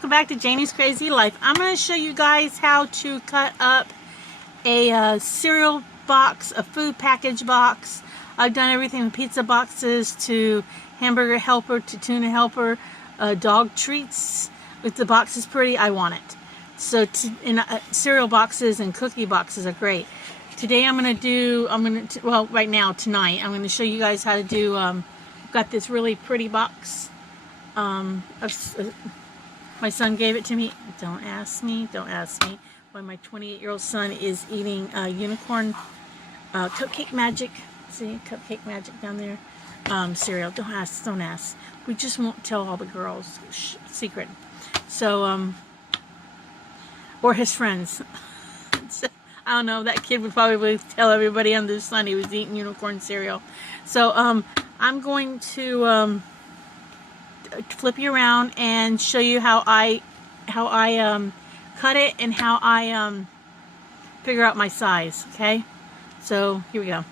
welcome back to Janie's Crazy Life. I'm going to show you guys how to cut up a cereal box, a food package box. I've done everything from pizza boxes to hamburger helper to tuna helper, dog treats. If the box is pretty, I want it. So cereal boxes and cookie boxes are great. Today right now, tonight, I'm going to show you guys how to do, got this really pretty box. My son gave it to me. Don't ask me. When my 28-year-old son is eating unicorn cupcake magic. See, cupcake magic down there. Cereal. Don't ask. We just won't tell all the girls. Secret. So, or his friends. I don't know. That kid would probably tell everybody under the sun he was eating unicorn cereal. So, I'm going to flip you around and show you how I cut it and how I figure out my size. Okay, so here we go.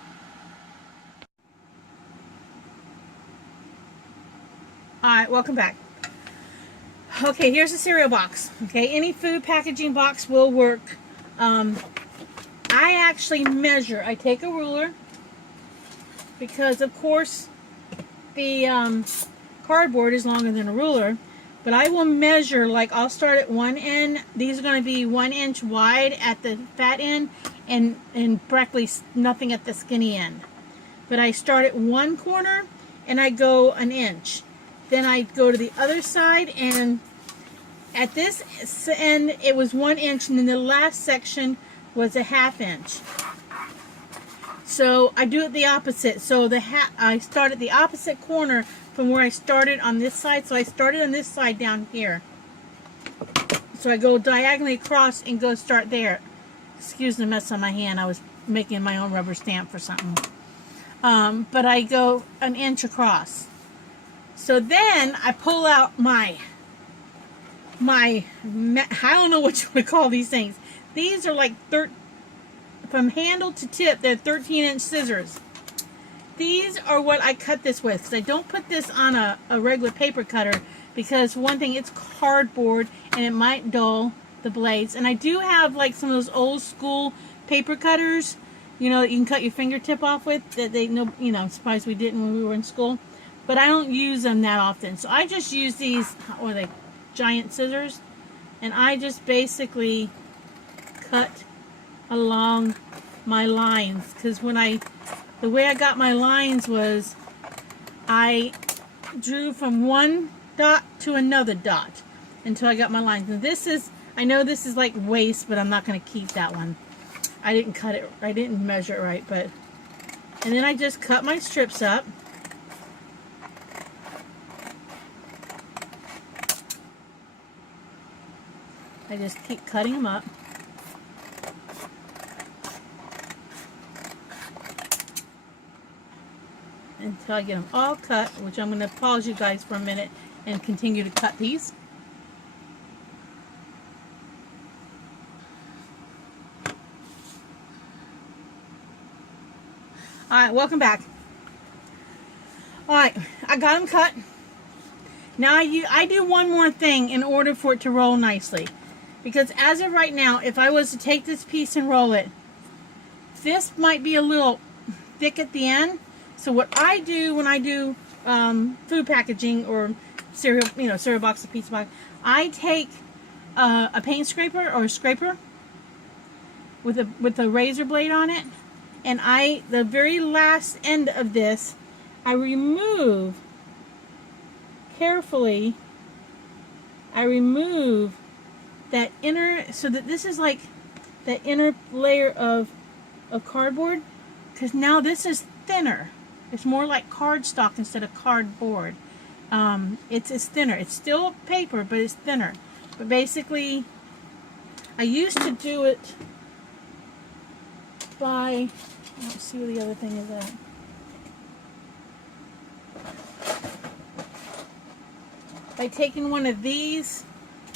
Alright, welcome back. Okay, here's the cereal box. Okay, any food packaging box will work. I actually measure. I take a ruler because of course the cardboard is longer than a ruler, but I will measure, like I'll start at one end. These are going to be 1 inch wide at the fat end and practically nothing at the skinny end. But I start at one corner and I go an inch. Then I go to the other side, and at this end it was 1 inch, and then the last section was a ½ inch. So I do it the opposite. So I start at the opposite corner from where I started on this side. So I started on this side down here. So I go diagonally across and go start there. Excuse the mess on my hand. I was making my own rubber stamp for something. But I go an inch across. So then I pull out my I don't know what you would call these things. These are like from handle to tip, they're 13-inch scissors. These are what I cut this with. So I don't put this on a regular paper cutter because, one thing, it's cardboard and it might dull the blades. And I do have like some of those old school paper cutters, you know, that you can cut your fingertip off with. That I'm surprised we didn't when we were in school. But I don't use them that often. So I just use these, what are they, giant scissors. And I just basically cut along my lines, because the way I got my lines was I drew from one dot to another dot until I got my lines. And I know this is like waste, but I'm not going to keep that one. I didn't cut it, I didn't measure it right, and then I just cut my strips up. I just keep cutting them up. Until I get them all cut, which I'm going to pause you guys for a minute and continue to cut these. Alright, welcome back. Alright, I got them cut. Now I do one more thing in order for it to roll nicely. Because as of right now, if I was to take this piece and roll it, this might be a little thick at the end. So what I do when I do food packaging or cereal box or pizza box, I take a paint scraper or a scraper with a razor blade on it, and the very last end of this, I remove carefully. I remove that inner, so that this is like that inner layer of cardboard, because now this is thinner. It's more like cardstock instead of cardboard. It's thinner. It's still paper, but it's thinner. But basically, I used to do it by, let's see where the other thing is at. By taking one of these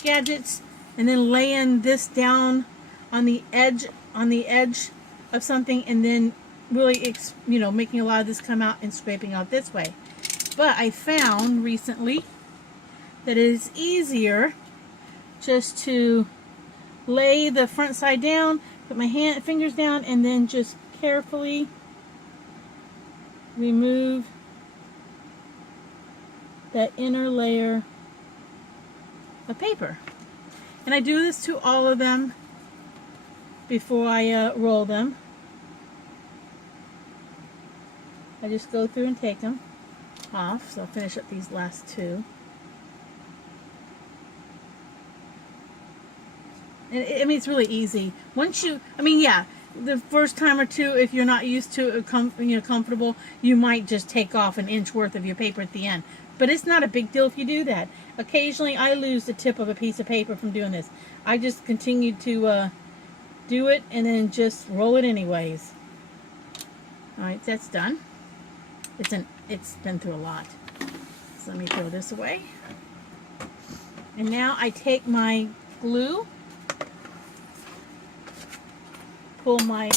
gadgets and then laying this down on the edge of something, and then really, making a lot of this come out and scraping out this way. But I found recently that it is easier just to lay the front side down, put my fingers down, and then just carefully remove that inner layer of paper. And I do this to all of them before I roll them. I just go through and take them off. So I'll finish up these last two. And I mean, it's really easy. Once you, I mean, yeah, the first time or two, if you're not used to it, comfortable, you might just take off an inch worth of your paper at the end. But it's not a big deal if you do that. Occasionally, I lose the tip of a piece of paper from doing this. I just continue to do it and then just roll it anyways. All right, that's done. It's been through a lot. So let me throw this away. And now I take my glue, pull my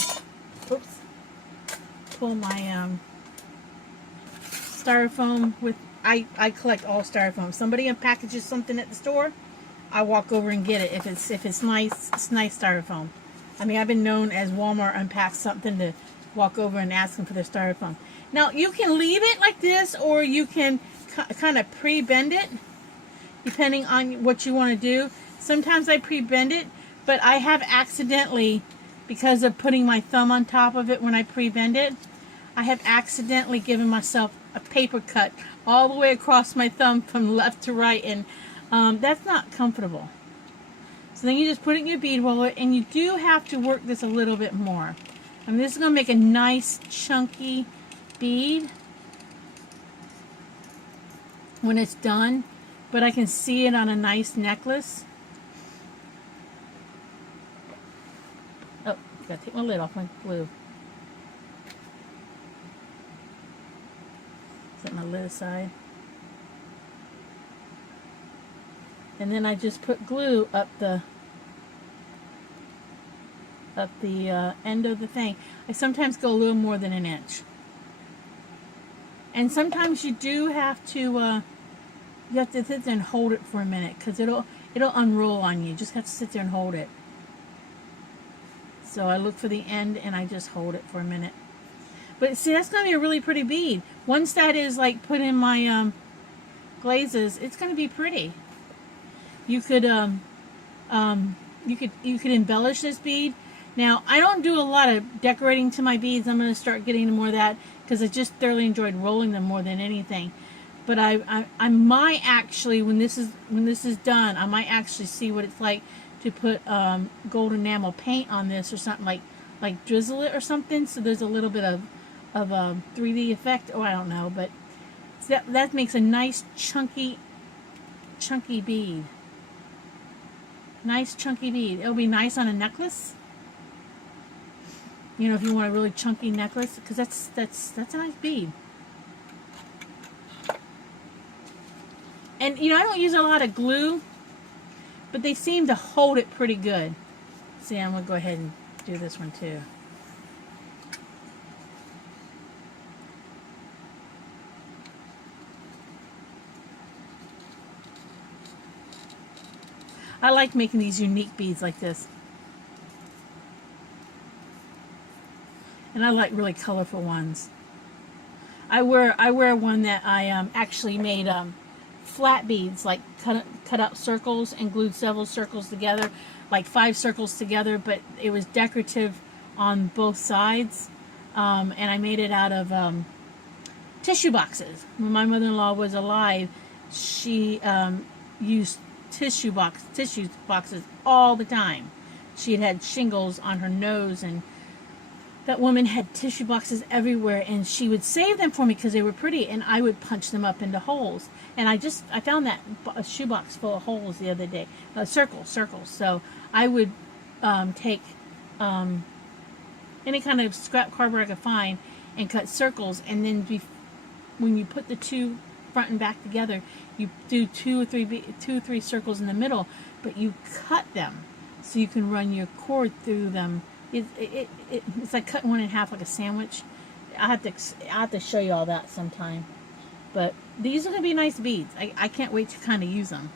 styrofoam with, I collect all styrofoam. Somebody packages something at the store, I walk over and get it. If it's nice, it's nice styrofoam. I mean, I've been known as Walmart unpacks something to walk over and ask them for their styrofoam. Now, you can leave it like this, or you can kind of pre-bend it, depending on what you want to do. Sometimes I pre-bend it, but I have accidentally, because of putting my thumb on top of it when I pre-bend it, I have accidentally given myself a paper cut all the way across my thumb from left to right, and that's not comfortable. So then you just put it in your bead roller, and you do have to work this a little bit more. And this is going to make a nice chunky bead when it's done, but I can see it on a nice necklace. Oh, gotta take my lid off my glue. Set my lid aside. And then I just put glue up the end of the thing. I sometimes go a little more than an inch. And sometimes you do have to you have to sit there and hold it for a minute, because it'll unroll on you. You just have to sit there and hold it. So I look for the end and I just hold it for a minute. But see, that's going to be a really pretty bead. Once that is like put in my glazes, it's going to be pretty. You could you could embellish this bead. Now, I don't do a lot of decorating to my beads. I'm going to start getting more of that, because I just thoroughly enjoyed rolling them more than anything. But I might actually, when this is done, I might actually see what it's like to put gold enamel paint on this, or something, like drizzle it or something, so there's a little bit of a 3D effect. Oh, I don't know, but that makes a nice chunky bead. Nice chunky bead. It'll be nice on a necklace. You know, if you want a really chunky necklace, because that's a nice bead. And you know, I don't use a lot of glue, but they seem to hold it pretty good. See, I'm gonna go ahead and do this one too. I like making these unique beads like this. And I like really colorful ones. I wear one that I actually made flat beads, like cut out circles and glued several circles together, like 5 circles together, but it was decorative on both sides. And I made it out of tissue boxes. When my mother-in-law was alive, she used tissue boxes all the time. She had shingles on her nose, and that woman had tissue boxes everywhere, and she would save them for me because they were pretty, and I would punch them up into holes. And I found that shoebox full of holes the other day, circles. So I would take any kind of scrap cardboard I could find and cut circles, and then when you put the two front and back together, you do two or three circles in the middle, but you cut them so you can run your cord through them. It's like cutting one in half like a sandwich. I have to show you all that sometime. But these are going to be nice beads. I can't wait to kind of use them.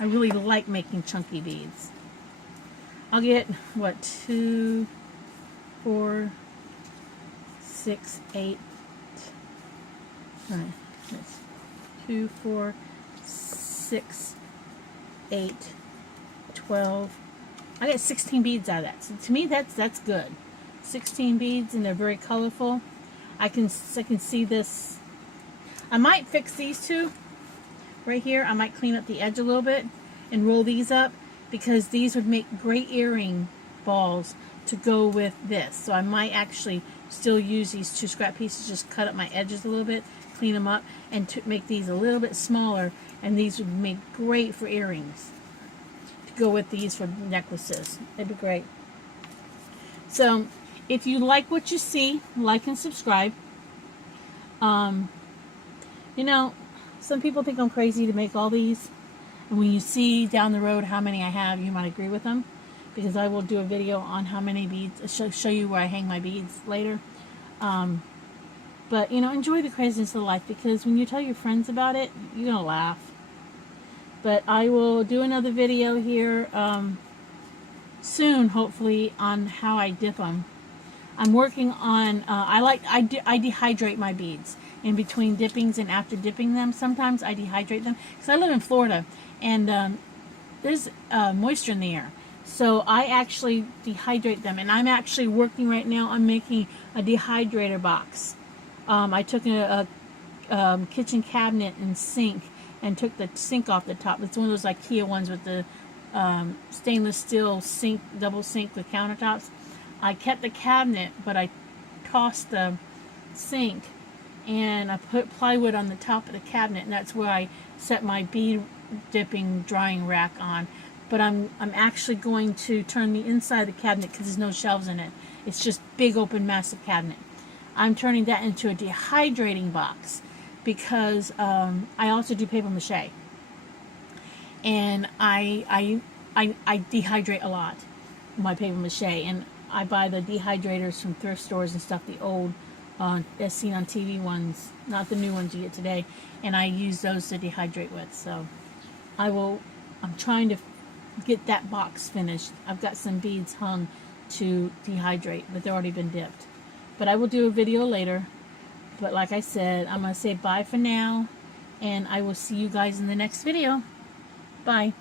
I really like making chunky beads. I'll get, what, 2, 4, 6, 8, right, that's 2, 4, 6, 8, 12. I get 16 beads out of that. So to me, that's good. 16 beads, and they're very colorful. I can see this. I might fix these two right here. I might clean up the edge a little bit and roll these up, because these would make great earring balls to go with this. So I might actually still use these 2 scrap pieces, just cut up my edges a little bit, clean them up, and to make these a little bit smaller, and these would make great for earrings to go with these for necklaces. They'd be great. So if you like what you see, like and subscribe. You know, some people think I'm crazy to make all these, and when you see down the road how many I have, you might agree with them, because I will do a video on how many beads, show you where I hang my beads later. But, you know, enjoy the craziness of life, because when you tell your friends about it, you're going to laugh. But I will do another video here soon, hopefully, on how I dip them. I'm working on, I dehydrate my beads in between dippings and after dipping them. Sometimes I dehydrate them, because I live in Florida, and there's moisture in the air. So I actually dehydrate them, and I'm actually working right now on making a dehydrator box. I took a kitchen cabinet and sink and took the sink off the top. It's one of those IKEA ones with the stainless steel sink, double sink with countertops. I kept the cabinet, but I tossed the sink, and I put plywood on the top of the cabinet, and that's where I set my bead dipping drying rack on. But I'm actually going to turn the inside of the cabinet, because there's no shelves in it. It's just big open massive cabinet. I'm turning that into a dehydrating box, because I also do paper mache, and I dehydrate a lot my paper mache, and I buy the dehydrators from thrift stores and stuff, the old as seen on TV ones, not the new ones you get today, and I use those to dehydrate with. So I'm trying to get that box finished. I've got some beads hung to dehydrate, but they've already been dipped. But I will do a video later. But like I said, I'm going to say bye for now, and I will see you guys in the next video. Bye.